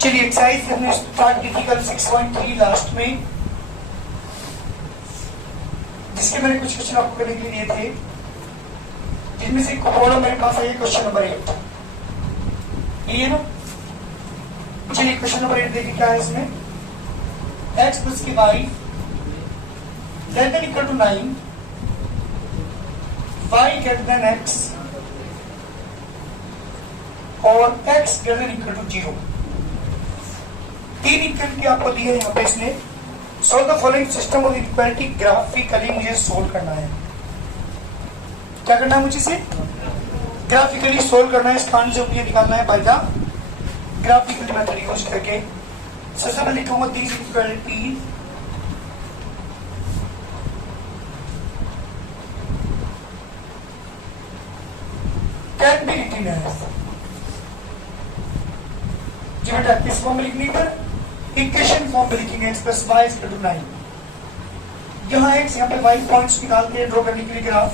चलिए एक्सरसाइज हमने स्टार्ट की थी कल 6.3 लास्ट में, जिसके मैंने कुछ क्वेश्चन आपको करने के लिए दिए थे, जिनमें से कोड़ा मेरे पास है क्वेश्चन नंबर 8, ये है ना। चलिए क्वेश्चन नंबर 8 देखिए क्या है इसमें। x प्लस की y less than equal to 9, y greater than x और x greater than equal to 0। तीन इक्वलिटी आपको दी है यहाँ पे इसने। Solve the following system of equality graphically मुझे सोल्व करना है। क्या करना है मुझे इसे? ग्राफिकली सोल्व करना है। इसका आंसर मुझे निकालना है by the graphical method use करके। सबसे पहले लिखूंगा this equality can be written as, जी बेटा किस फॉर्म में लिखनी पर इक्वेशन फॉर्म में लिखेंगे x plus y equal to 9। यहाँ x यहाँ पे y पॉइंट्स निकालते हैं ड्रॉ करने के लिए ग्राफ।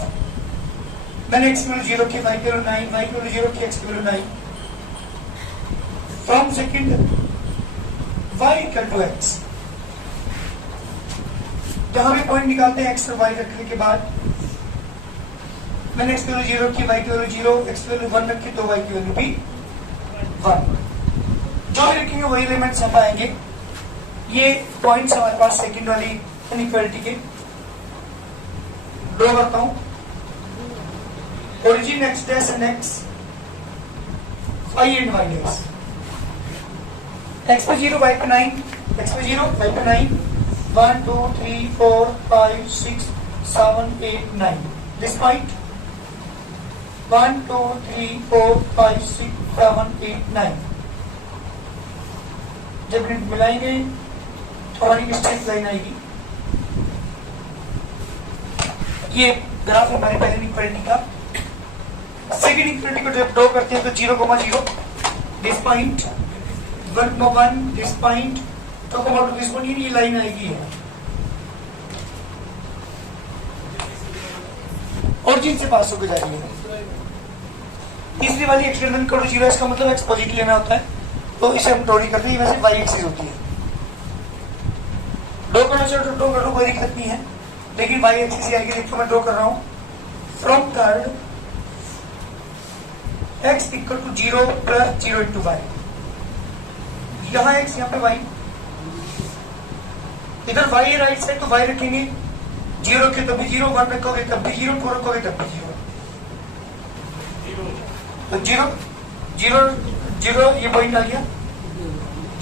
मैंने x वैल्यू 0 की, y वैल्यू 9, y वैल्यू 0 की, x value 9। From second y equal to x, जहाँ भी पॉइंट निकालते हैं x और y रखने के बाद मैंने x वैल्यू 0 की, y की वैल्यू 0, x वैल्यू 1 रखी तो y की वैल्यू भी 1। जो भी रखेंगे वही एलिमेंट्स यहाँ पाएंगे। ये पॉइंट्स हमारे पास सेकंड वाली इनइक्वालिटी के। ड्रॉ करता हूं। Origin x dash and x, y and y dash. x पे 0, y पे 9, x पे 0, y पे 9, 1 2 3 4 5 6 7 8 9। This point 1 2 3 4 5 6 7 8 9। जब इन्हें मिलाएंगे तो हमारी स्ट्रेट लाइन आएगी। ये ग्राफ हमारे पहले इक्वालिटी का। सेकंड इक्वालिटी को जब ड्रॉ करते हैं तो 0,0 this point, 1,1 this point, 2,2 this point, ये लाइन आएगी है। ओरिजिन से पास होकर जा रही है। तीसरी वाली एक्सटेंशन को 0, इसका मतलब एक्स पॉजिटिव लेना होता है, तो इसे हम ड्रॉ नहीं करते। ये वैसे y एक्सिस होती है। ड्रॉ करना चाहो तो ड्रॉ कर लो, कोई दिक्कत नहीं है, लेकिन y एक्सिस आएगी। देखो मैं ड्रॉ कर रहा हूं। From third x equal to 0 plus 0 into y, यहाँ x यहाँ पे y, इधर y है राइट साइड तो y रखेंगे। 0 रखे तब भी 0, 1 रखोगे तब भी 0, 2 रखोगे तब भी 0। तो 0 0 0 ये पॉइंट आ गया,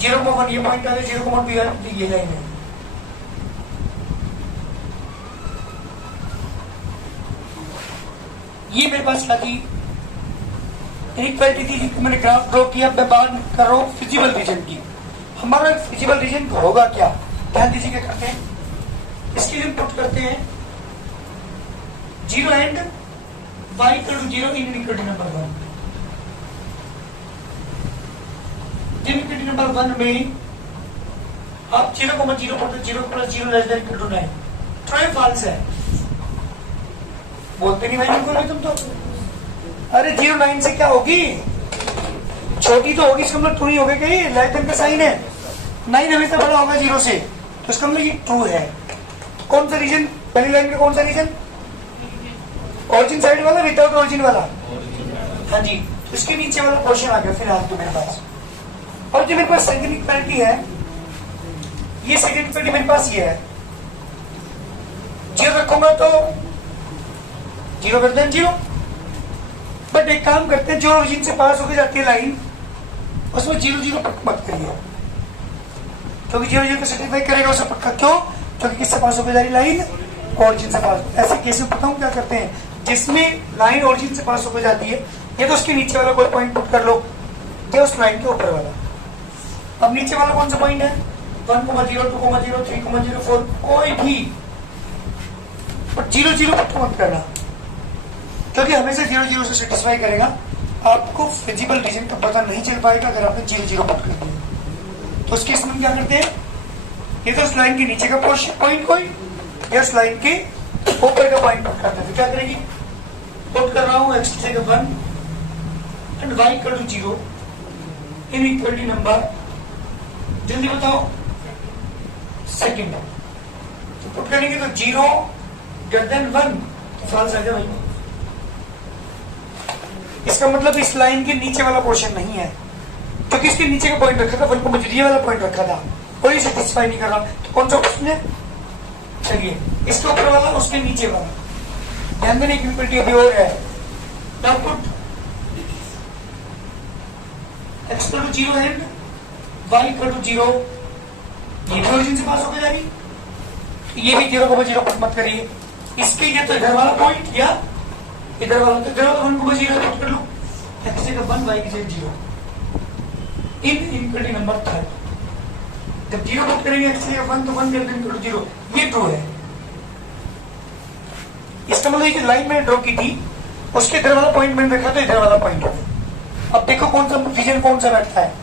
0,1 ये पॉइंट आ गया, 0,2 ये लाइन है। ये मेरे पास क्या थी? इनइक्वालिटी थी जिसको मैंने ग्राफ ड्रॉ किया। मैं बात कर रहा हूँ फिजिबल रीजन की। हमारा फिजिबल रीजन होगा क्या? ध्यान दीजिए क्या करते हैं। इसके लिए पुट करते हैं 0 and y equal to 0 in inequality number 1। Inequality number 1 में आप 0,0 put, 0 plus 0 less than equal to 9। True या फॉल्स है? बोलते नहीं भाई, नहीं बोल रहे तुम तो। अरे 0 9 से क्या होगी? छोटी तो होगी, इसका मतलब ट्रू ही होगा। क्या ये लेस देन का साइन है? 9 हमेशा बड़ा होगा 0 से, तो इसका मतलब ये ट्रू है। तो कौन सा रीजन? पहली लाइन का कौन सा रीजन? ओरिजिन साइड वाला, विदाउट ओरिजिन वाला। हाँ जी, तो इसके नीचे वाला पोर्शन आ गया फिलहाल तो मेरे पास। और जो मेरे पास सेकंड इक्वालिटी है, ये सेकंड इक्वालिटी मेरे पास ये है। 0 रखूंगा तो 0 कर दें 0। बट एक काम करते हैं, जो ओरिजिन से पास होकर जाती है लाइन, उसमें 0 0 मत करिए, क्योंकि 0 0 को सेटिस्फाई करेगा उसे पक्का। क्यों? क्योंकि किससे पास होकर जा रही लाइन? ओरिजिन से पास। ऐसे केस में बताऊं क्या करते हैं, जिसमें लाइन ओरिजिन से पास होकर जाती है, या तो उसके नीचे वाला कोई पॉइंट पुट कर लो, या उस लाइन के ऊपर वाला। अब नीचे वाला कौन सा पॉइंट है? 1,0, 2,0, 3,0, 4, कोई भी, बट 0 0 पुट मत करना, क्योंकि हमेशा 0 0 से सेटिस्फाई करेगा। आपको फिजिबल रीजन का पता नहीं चल पाएगा अगर आपने 0 0 पुट कर दिया। तो उसके इसमें क्या करते हैं, ये तो उस लाइन के नीचे का पॉइंट कोई, या उस लाइन के ऊपर का पॉइंट पुट करते हैं। फिर क्या करेंगे? पुट कर रहा हूँ x की जगह 1 and y equal to 0 in equality number जल्दी बताओ। सेकंड। तो पुट करेंगे तो 0 ग्रेटर देन 1 तो फॉल्स आ जाए भाई। इसका मतलब इस लाइन के नीचे वाला पोर्शन नहीं है, क्योंकि इसके नीचे का पॉइंट रखा था 1 को, मुझे ये वाला पॉइंट रखा था और ये सेटिस्फाई नहीं कर रहा, तो कौन सा क्वेश्चन है? चलिए इसके ऊपर वाला उसके नीचे वाला। ध्यान देने की इक्विटी अभी और है। Now put x equal to 0 and y equal to 0। ये भी ओरिजिन से पास होकर जा रही, ये भी 0,0 पुट मत करिए। इसके ये तो इधर वाला पॉइंट या इधर वाला, तो इधर वाला 1,0 पुट कर लो। x की जगह 1, y की जगह 0 इन इक्विटी नंबर 3। जब 0 पुट करेंगे x की जगह 1 तो 1 ग्रेटर देन इक्वल टू 0, ये ट्रू है। इसका मतलब ये लाइन मैंने ड्रॉ की थी, उसके इधर वाला पॉइंट मैंने रखा था, इधर वाला पॉइंट है। अब देखो कौन सा रीजन कौन सा बैठता है,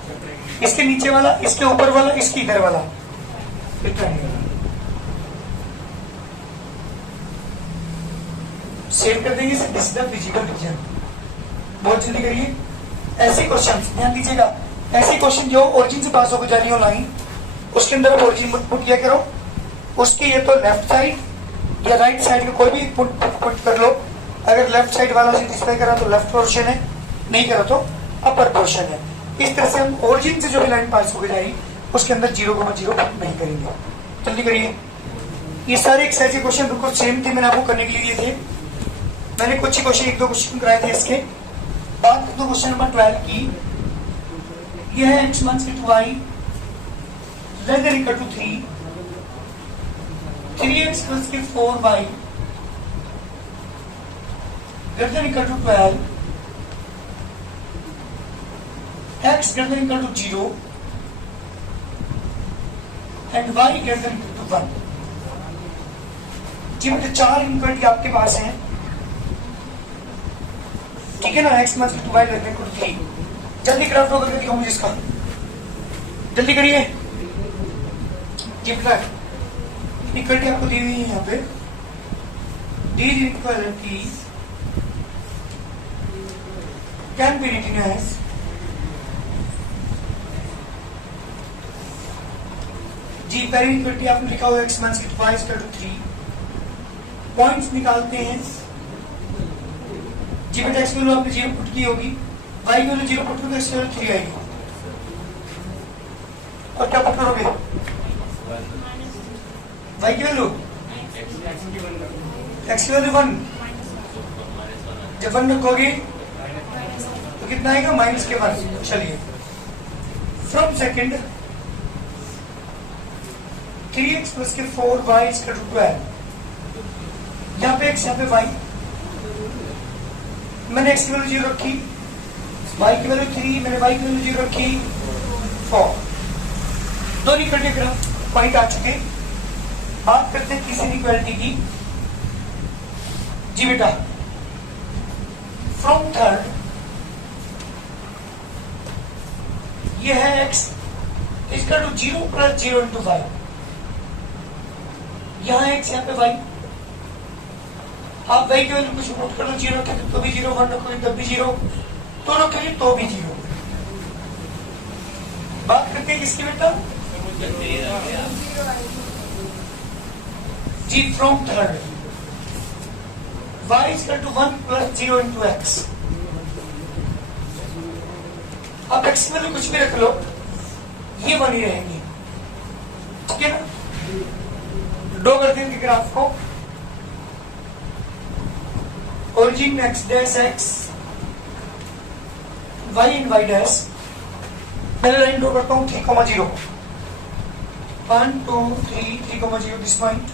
इसके नीचे वाला, इसके ऊपर वाला, इसके इधर वाला। सेव कर देंगे this is the physical region. बहुत जल्दी करिए। ऐसे क्वेश्चन ध्यान दीजिएगा, ऐसे क्वेश्चन जो ओरिजिन से पास होकर जा रही हो लाइन, उसके अंदर ओरिजिन पुट किया करो। उसके ये तो लेफ्ट साइड या राइट साइड का कोई भी पुट कर लो। अगर लेफ्ट साइड वाला सेटिस्फाई करा तो लेफ्ट पोर्शन है, नहीं करा तो अपर पोर्शन है। इस तरह से हम ओरिजिन से जो भी लाइन पास होकर जाएगी उसके अंदर 0,0 नहीं करेंगे। जल्दी करिए। ये सारे एक्सरसाइज क्वेश्चन बिल्कुल सेम थे, मैंने आपको करने के लिए थे। मैंने कुछ ही क्वेश्चन, 1-2 क्वेश्चन कराए थे। इसके बाद तो क्वेश्चन नंबर 12 की यह है x minus 2y less than equal to 3, 3x plus 4y greater than equal to 12, x greater than equal to 0 and y greater than equal to 1। जी मतलब 4 इक्वेटी आपके पास हैं, ठीक है ना। x minus 2y less than equal to 3। जल्दी craft करके दिखाओ मुझे इसका, जल्दी करिए। जी बेटा इक्वलिटी आपको दी हुई है यहाँ पे, these inequalities can be written as जी पहली इक्वलिटी आपने लिखा हुआ x minus 2y equal to 3। Points निकालते हैं जी बेटा। x की वैल्यू आपने 0 पुट की होगी, y की वैल्यू 0 पुट करोगे, x की वैल्यू 3 आएगी। और क्या पुट करोगे? y की वैल्यू x की वैल्यू 1, जब 1 रखोगे तो कितना आएगा? -1। चलिए from second 3x plus 4y equal to 12। यहाँ पे x, यहाँ पे y। मैंने x की वैल्यू 0 रखी, y की वैल्यू 3, मैंने y की वैल्यू 0 रखी 4। दोनों इक्वलिटी ग्राफ पॉइंट आ चुके। बात करते हैं तीसरी इक्वलिटी की। जी बेटा फ्रॉम थर्ड ये है x equal to 0 plus 0 into 5। यहाँ x, यहाँ पे y। आप y की वैल्यू कुछ नोट कर लो, 0 रखे तो भी 0, 1 रखोगे तब भी 0, 2 रखोगे तो भी 0। बात करते हैं किसकी बेटा? जी from third y equal to 1 plus 0 into x। आप x की वैल्यू कुछ भी रख लो, ये बनी रहेंगी, ठीक है ना। ड्रॉ करते हैं ग्राफ को। Origin x dash x, y in y dash. पहले लाइन ड्रॉ करता हूँ 3,0, 1 2 3 3,0 दिस पॉइंट,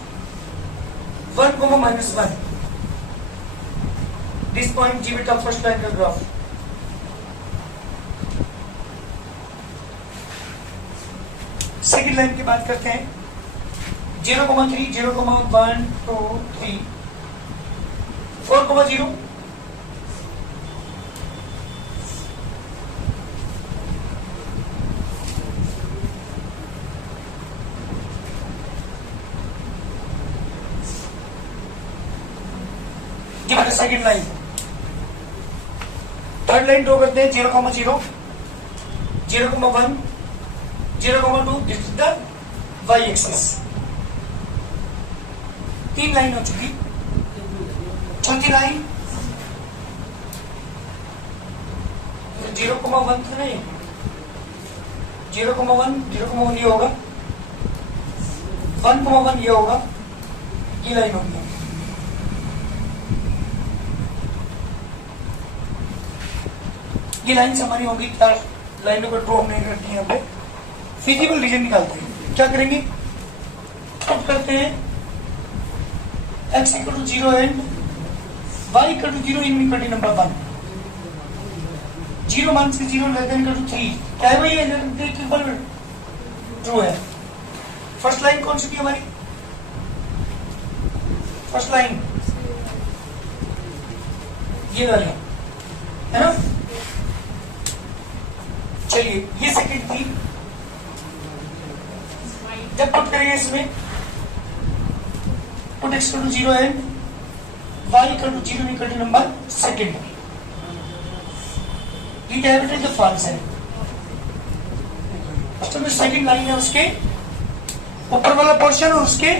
1, -1 दिस पॉइंट। जी बेटा फर्स्ट लाइन का ग्राफ। सेकेंड लाइन की बात करते हैं 0,3 0,1 2 3 4,0। Second line. Third line draw करते हैं 0,0 0,1 0,2 this is the y axis. 3 line हो चुकी। चौथी लाइन 0,1 तो नहीं, 0,1 ये होगा, 1,1 ये होगा, ये लाइन होगी। ये लाइन हमारी होगी, 4 लाइनों को ड्रॉ हमने कर दी। यहाँ पे फिजिबल रीजन निकालते हैं। क्या करेंगे, पुट करते हैं x equal to 0 and y equal to 0 in equality number 1। 0 मान से 0 लेस देन इक्वल टू 3। क्या है भाई, ये ट्रू है। फर्स्ट लाइन कौन सी थी हमारी, फर्स्ट लाइन ये वाली है ना। चलिए ये सेकंड थी। जब पुट करेंगे इसमें, put x equal to 0 and y equal to 0 equal to number second. ये क्या है, जो फॉल्स है। तो जो सेकंड लाइन है उसके ऊपर वाला पोर्शन और उसके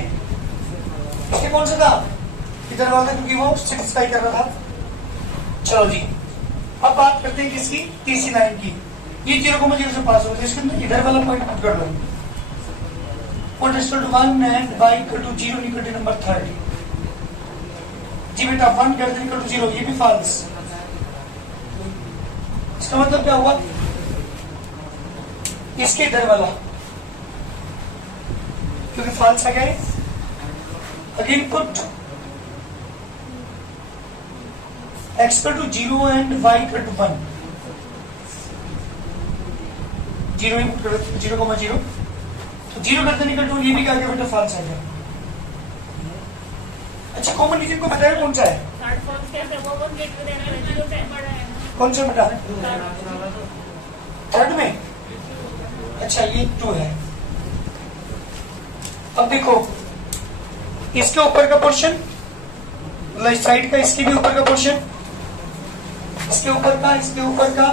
कौन सा था, इधर वाला, क्योंकि वो सेटिस्फाई कर रहा था। चलो जी, अब बात करते हैं किसकी, तीसरी लाइन की। ये 0,0 से पास हो गया, इसके अंदर इधर वाला पॉइंट पुट कर दो। Put x equal to 1 and y equal to 0 equal to number 30। जी बेटा 1 कर दो इक्वल टू 0, ये भी फॉल्स। इसका मतलब क्या हुआ, इसके इधर वाला क्योंकि फॉल्स आ गया। Again put x equal to 0 and y equal to 1। 0 input कर देते, 0,0 तो 0 करते निकल टू, ये भी क्या बेटा फॉल्स आ गया। अच्छा कॉमन रीजन को बताया कौन सा है, कौन सा बेटा, थर्ड में। अच्छा ये 2 है। अब देखो इसके ऊपर का पोर्शन, लेफ्ट साइड का, इसके भी ऊपर का पोर्शन, इसके ऊपर का, इसके ऊपर का,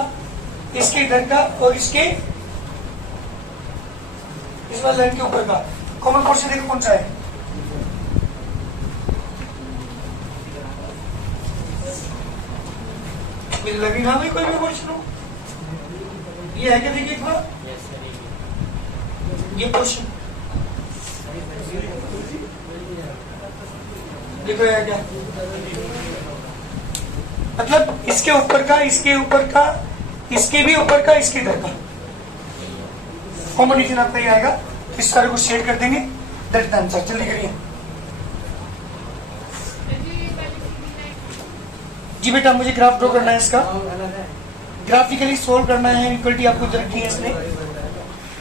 इसके इधर का और इसके इस वाले लाइन के ऊपर का कॉमन पोर्शन देखो कौन सा है। मुझे लगी ना भाई कोई भी पोर्शन हो, ये है क्या, देखिए एक बार ये पोर्शन देखो है क्या, मतलब इसके ऊपर का, इसके ऊपर का, इसके भी ऊपर का, इसके इधर का कॉमन रीजन आपका ही आएगा। तो इस सारे को शेयर कर देंगे, दैट आंसर। जल्दी करिए जी बेटा, मुझे ग्राफ ड्रॉ करना है इसका, ग्राफिकली सोल्व करना है। इक्वलिटी आपको रखी है इसमें।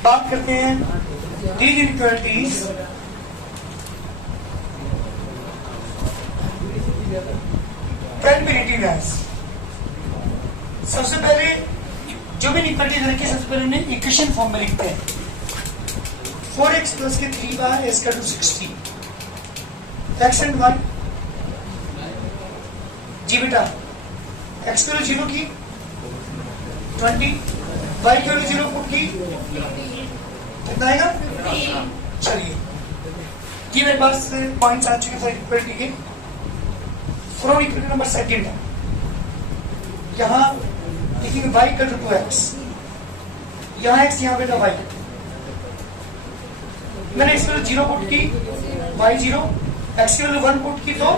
बात करते हैं these inequalities can be written as. सबसे पहले जो भी इनइक्वालिटीज रखी, सबसे पहले उन्हें इक्वेशन फॉर्म में लिखते हैं। 4x प्लस के 3 बार is equal to 60। x and 1 जी बेटा, x की वैल्यू 0 की 20, y की वैल्यू 0 पुट की कितना आएगा। चलिए ये मेरे पास पॉइंट्स आ चुके थे इक्वलिटी के। फ्रॉम इक्वलिटी नंबर सेकंड यहाँ लिखेंगे y इक्वल टू 2x, यहाँ x, यहाँ बेटा y। मैंने x की वैल्यू 0 पुट की, y 0, x की वैल्यू 1 पुट की तो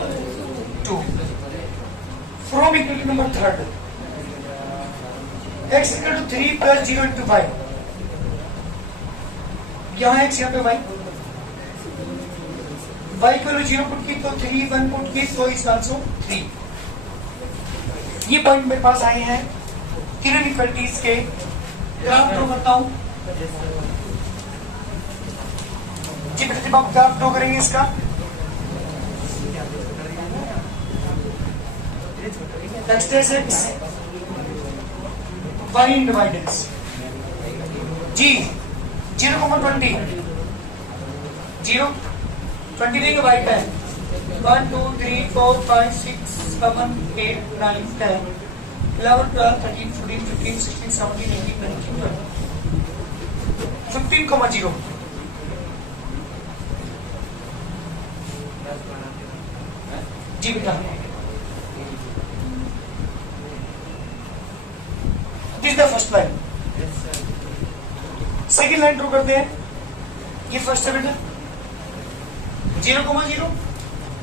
2। From equality number third x equal to 3 plus 0 into 5, यहाँ x, यहाँ पे y। y की वैल्यू 0 पुट की तो 3, 1 पुट की तो इज आल्सो 3। ये पॉइंट मेरे पास आए हैं। तीनों इक्वलिटीज के ग्राफ ड्रॉ करता हूं जी बेटा। जब आप ग्राफ ड्रॉ करेंगे इसका, next is x y in dividends जी 0,20 0 20 देंगे y का 1 2 3 4 5 6 7 8 9 10 11 12 13 14 15 16 17 18 19 20 50 15,0 जी बेटा, this the first line. Second line draw करते हैं, ये फर्स्ट है बेटा 0,0,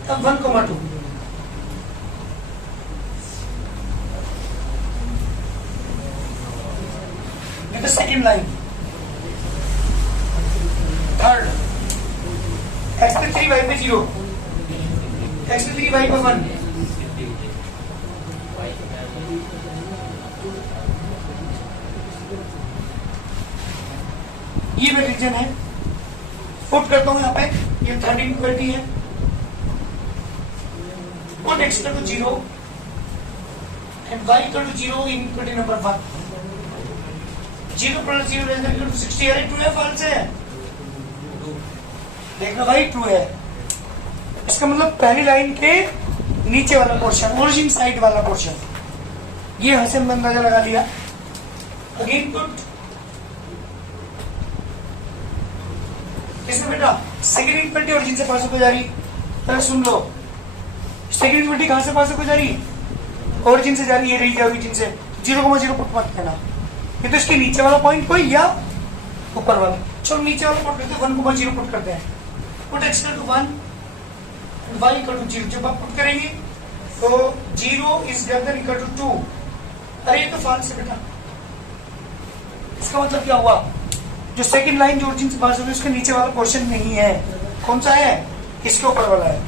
तब 1,2, बेटा सेकेंड लाइन। थर्ड, x पे 3 y पे 0, x पे 3 y पे 1, ये मेरा रीजन है। पुट करता हूं यहाँ पे, ये थर्ड इक्वलिटी है। Put x equal to 0 and y equal to 0 in equality number 1। 0 plus 0 less than 60 है, ट्रू है फॉल्स है? देखना भाई ट्रू है। इसका मतलब पहली लाइन के नीचे वाला पोर्शन, ओरिजिन साइड वाला पोर्शन, ये यहां से हमने अंदाजा लगा लिया। अगेन पुट इसमें बेटा सेकेंड इक्वलिटी ओरिजिन से पास होकर जा रही, पहले सुन लो। सेकेंड इक्वलिटी कहां से पास होकर जा रही? ओरिजिन से जा रही है, रही है ओरिजिन से। 0,0 पुट मत करना, ये तो इसके नीचे वाला पॉइंट कोई या ऊपर वाला। चलो नीचे वाला पुट करते हैं, 1,0 पुट करते हैं। Put x equal to 1 and y equal to 0। जब आप पुट करेंगे तो 0 is greater than equal to 2। अरे ये तो फॉल्स है बेटा। इसका मतलब क्या हुआ? जो सेकंड लाइन जो ओरिजिन से पास होगी उसके नीचे वाला पोर्शन नहीं है। कौन सा है? इसके ऊपर वाला है।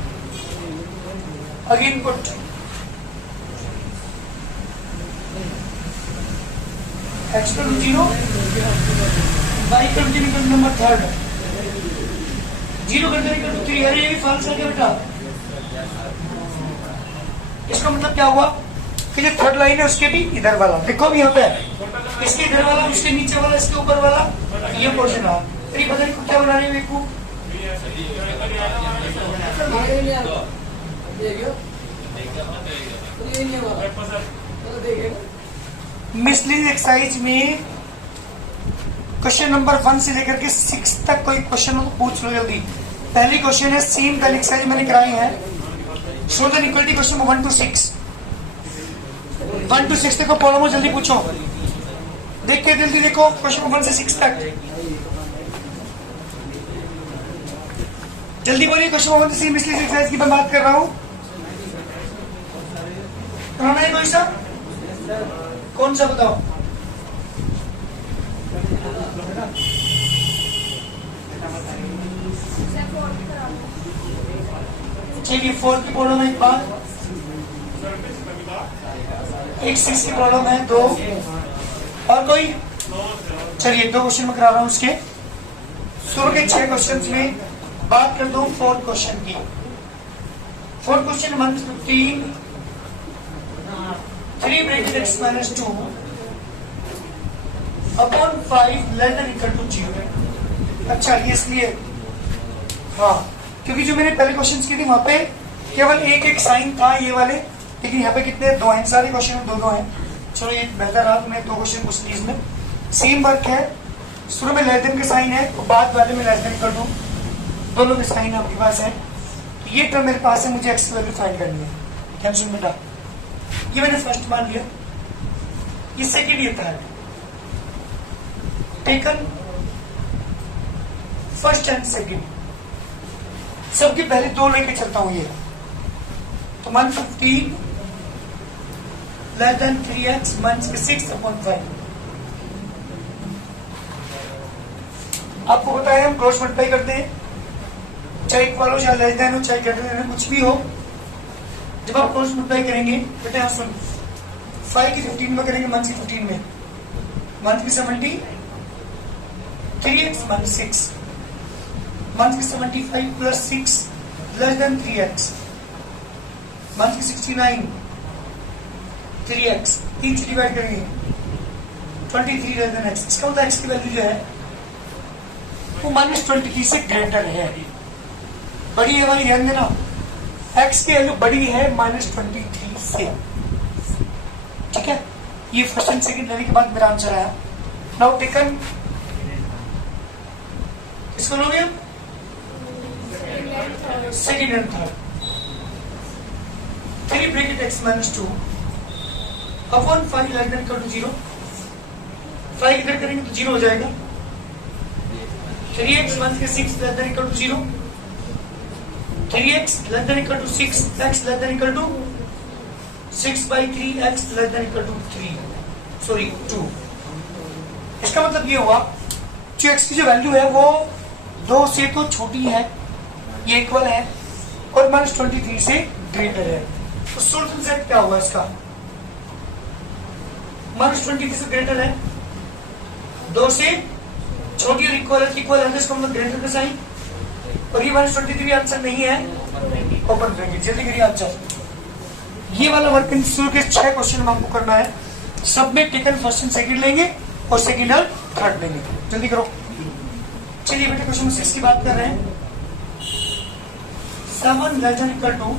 Again put x equal to 0, y equal to 0 number third, 0 करते इक्वल टू 3। अरे ये भी फॉल्स है क्या बेटा? इसका मतलब क्या हुआ कि जो थर्ड लाइन है उसके भी इधर वाला, देखो अभी यहाँ पे इसके इधर वाला, उसके नीचे वाला, इसके ऊपर वाला, ये पोर्शन है। तेरी पता नहीं क्या बना रही है बेवकूफ। मिसलिंग एक्सरसाइज में क्वेश्चन नंबर 1 से लेकर के 6 तक कोई क्वेश्चन पूछ लो जल्दी। पहली क्वेश्चन है सेम पहली एक्सरसाइज मैंने कराई है। Show the equality question 1 to 6। 1 to 6 देखो प्रॉब्लम जल्दी पूछो, देख के जल्दी देखो क्वेश्चन 1 से 6 तक। जल्दी बोलिए क्वेश्चन 1 से 6 मिसलिंग एक्सरसाइज की मैं बात कर रहा हूँ। कराना है कोई सा? कौन सा बताओ? चलिए 4 की प्रॉब्लम है एक बार, एक 6 की प्रॉब्लम है 2, और कोई? चलिए 2 क्वेश्चन में करा रहा हूं उसके। शुरू के 6 क्वेश्चन में बात कर दूं 4 क्वेश्चन की। 4 question 115 3 bracket x minus 2 upon 5 less than equal to 0। अच्छा ये इसलिए, हाँ क्योंकि जो मैंने पहले क्वेश्चन की थी वहां पे केवल एक साइन था ये वाले, लेकिन यहाँ पे कितने 2 हैं, सारे क्वेश्चन में 2 हैं। चलो ये बेहतर रहा, मैं 2 क्वेश्चन पूछ ली। इसमें सेम वर्क है, शुरू में लेस देन के साइन है और बाद वाले में लेस देन कर दूं, दोनों के साइन आपके पास है। तो ये टर्म मेरे पास है, मुझे एक्स वैल्यू फाइंड करनी है। टेंशन बेटा, ये मैंने फर्स्ट मान लिया, ये सेकेंड, ये third. Taken first and second, सबके पहले 2 लेके चलता हूं। ये तो 115 less than 3x minus 6 upon 5। आपको पता है हम क्रॉस मल्टीप्लाई करते हैं, चाहे इक्वल हो, चाहे लेस देन हो, चाहे ग्रेटर देन हो, कुछ भी हो। जब आप क्रॉस मल्टीप्लाई करेंगे बेटे यहाँ सुन, 5 की 15 में करेंगे, 1 की 15 में, 1 की 70, 3x माइनस 6, 1 की 75 प्लस 6 लेस देन 3x, 1 की 69, 3x, 3 से डिवाइड करेंगे 23 लेस देन x। इसका मतलब x की वैल्यू जो है वो -23 से ग्रेटर है, बड़ी है वाली, ध्यान देना। x की वैल्यू बड़ी है -23 से, ठीक है। ये फर्स्ट एंड सेकंड लेने के बाद मेरा आंसर आया। नाउ टेकन किसको लोगे? Second and third. 3 bracket x minus 2 upon 5 less than equal to 0। 5 इधर करेंगे तो 0 हो जाएगा। 3x minus 6 less than equal to 0। 3x less than equal to 6, x less than equal to 6/3, x less than equal to 2। इसका मतलब ये हुआ जो x की जो वैल्यू है वो 2 से तो छोटी है, ये इक्वल है, और -23 से ग्रेटर है। तो सोल्यूशन सेट क्या हुआ इसका? -23 से ग्रेटर है, 2 से छोटी और इक्वल है, इक्वल है तो इसका मतलब ग्रेटर का साइन, और ये -23 आंसर नहीं है, ओपन ब्रैकेट। जल्दी करिए आंसर। ये वाला वर्क इन शुरू के 6 क्वेश्चन में आपको करना है, सब में टेकन फर्स्ट एंड सेकंड लेंगे और सेकंड और थर्ड लेंगे। जल्दी करो। चलिए बेटे क्वेश्चन 6 की बात कर रहे हैं। 7 less than equal to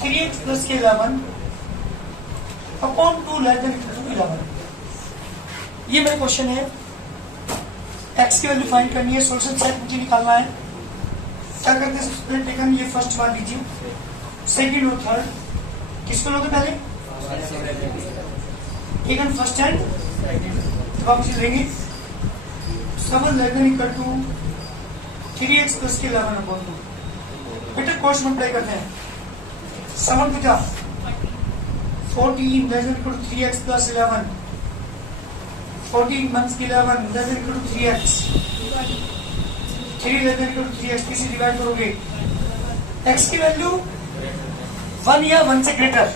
3x plus 11 upon 2 less than equal to 11। ये मेरा क्वेश्चन है, x की वैल्यू फाइंड करनी है, सॉल्यूशन सेट मुझे निकालना है। क्या करते हैं? सबसे पहले टेकन ये फर्स्ट मान लीजिए, सेकंड और थर्ड किसको लोगे? पहले टेकन फर्स्ट एंड तो आप इसे लेंगे 7 less than equal to 3x plus 11 upon 2। बेटा क्रॉस मल्टीप्लाई करते हैं। 7 बचा 14 less than equal to 3x plus 11, 14 minus 11 less than equal to 3x, 3 less than equal to 3x, किसी डिवाइड करोगे x की वैल्यू 1 या 1 से ग्रेटर,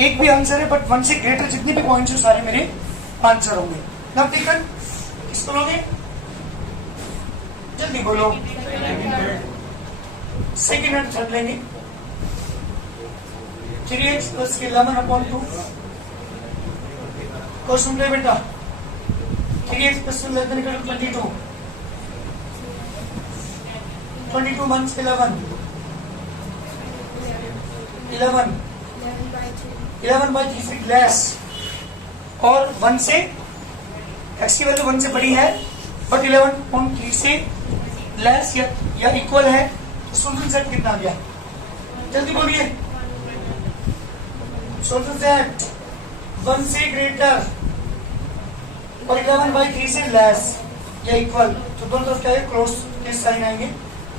एक भी आंसर है बट 1 से ग्रेटर जितने भी पॉइंट्स हैं सारे मेरे आंसर होंगे। नाउ टेकन किसको लोगे? जल्दी बोलो। सेकेंड एंड थर्ड लेंगे। 3x प्लस 11 अपॉन 2 क्वेश्चन ले बेटा। 3x प्लस 22 22 माइनस 11 11/3 से लेस, और 1 से x की वैल्यू 1 से बड़ी है बट 11.3 से लेस या इक्वल है, तो सोल्यूशन सेट कितना आ गया? जल्दी बोलिए। सोल्यूशन सेट 1 से ग्रेटर और 11/3 से लेस या इक्वल, तो दोनों तरफ क्या है? क्लोज के साइन आएंगे,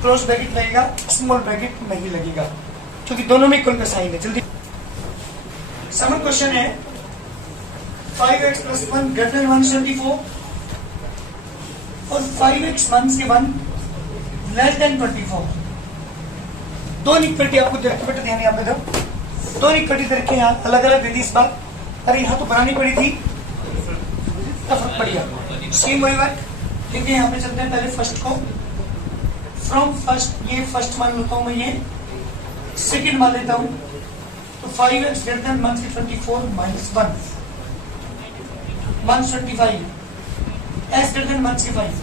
क्लोज ब्रैकेट लगेगा, स्मॉल ब्रैकेट नहीं लगेगा, क्योंकि दोनों में इक्वल का साइन है। जल्दी समझ क्वेश्चन है। 5x प्लस 1 ग्रेटर देन 174 और 5x 1 से 1 लेस देन 24। दो इक्वलिटी आपको देखते बेटा, ध्यान यहाँ पे दो, दो इक्वलिटी दे रखे यहाँ, अलग अलग विधि इस बार। अरे यहाँ तो बनानी पड़ी थी, तब फर्क पड़ गया। सेम वही वर्क, क्योंकि यहाँ पे चलते हैं पहले फर्स्ट को, फ्रॉम फर्स्ट, ये फर्स्ट मान लेता हूँ मैं, ये सेकेंड मान लेता हूँ। तो 5x greater than 124 minus 1 125, x greater then 125,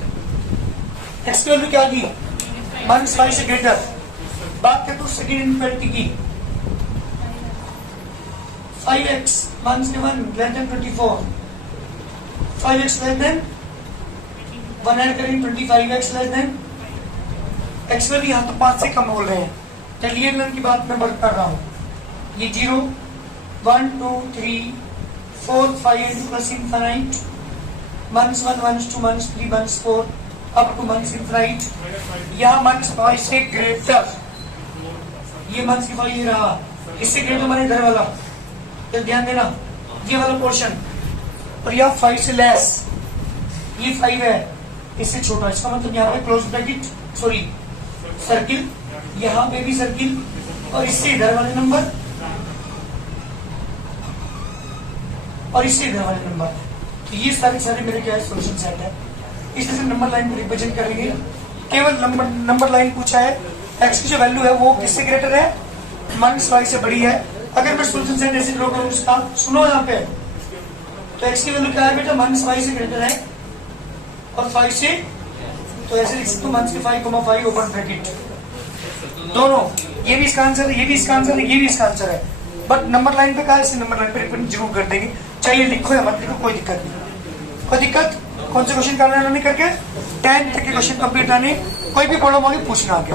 x की वैल्यू क्या दी? -5 से ग्रेटर। बात करते हैं सेकेंड इनक्वालिटी की। 5x -1 greater than 24, 5x less than 1 add करेंगे 25x less than x value यहाँ तो 5 से कम बोल रहे हैं, चलिए की बात मैं बढ़ कर रहा हूँ। ये 0 1 2 3 4 5 plus infinite -1 -2 -3 -4 up to -infinite. यहाँ -5 से ग्रेटर, ये -5 ये रहा, इससे ग्रेटर माने इधर वाला, तो ध्यान देना ये वाला पोर्शन, और यहाँ 5 से लेस, ये 5 है, इससे छोटा, इसका मतलब यहाँ पे क्लोज ब्रैकेट, सॉरी सर्किल, यहाँ पे भी सर्किल, और इससे इधर वाले नंबर और इससे इधर वाले नंबर। तो ये सारे मेरे क्या है? सॉल्यूशन सेट है। इस तरह से नंबर लाइन को रिप्रेजेंट करेंगे। केवल नंबर लाइन पूछा है, x की जो वैल्यू है वो किससे ग्रेटर है? -5 से बड़ी है। अगर मैं सॉल्यूशन सेट ऐसे ड्रॉ करूं उसका, सुनो यहाँ पे, तो x की वैल्यू क्या है बेटा? -5 से ग्रेटर है और 5 से, तो ऐसे लिख सकते हो -5, 5 ओपन ब्रैकेट, दोनों, ये भी इसका आंसर है, ये भी इसका आंसर है, ये भी इसका आंसर है। बट नंबर लाइन पे कहा, इसे नंबर लाइन पे रिप्रेजेंट जरूर कर देंगे, चाहे लिखो या मत लिखो, कोई दिक्कत नहीं, कोई दिक्कत कौन से क्वेश्चन करना है करके 10 तक के क्वेश्चन कंप्लीट आने, कोई भी प्रॉब्लम होगी पूछना आगे।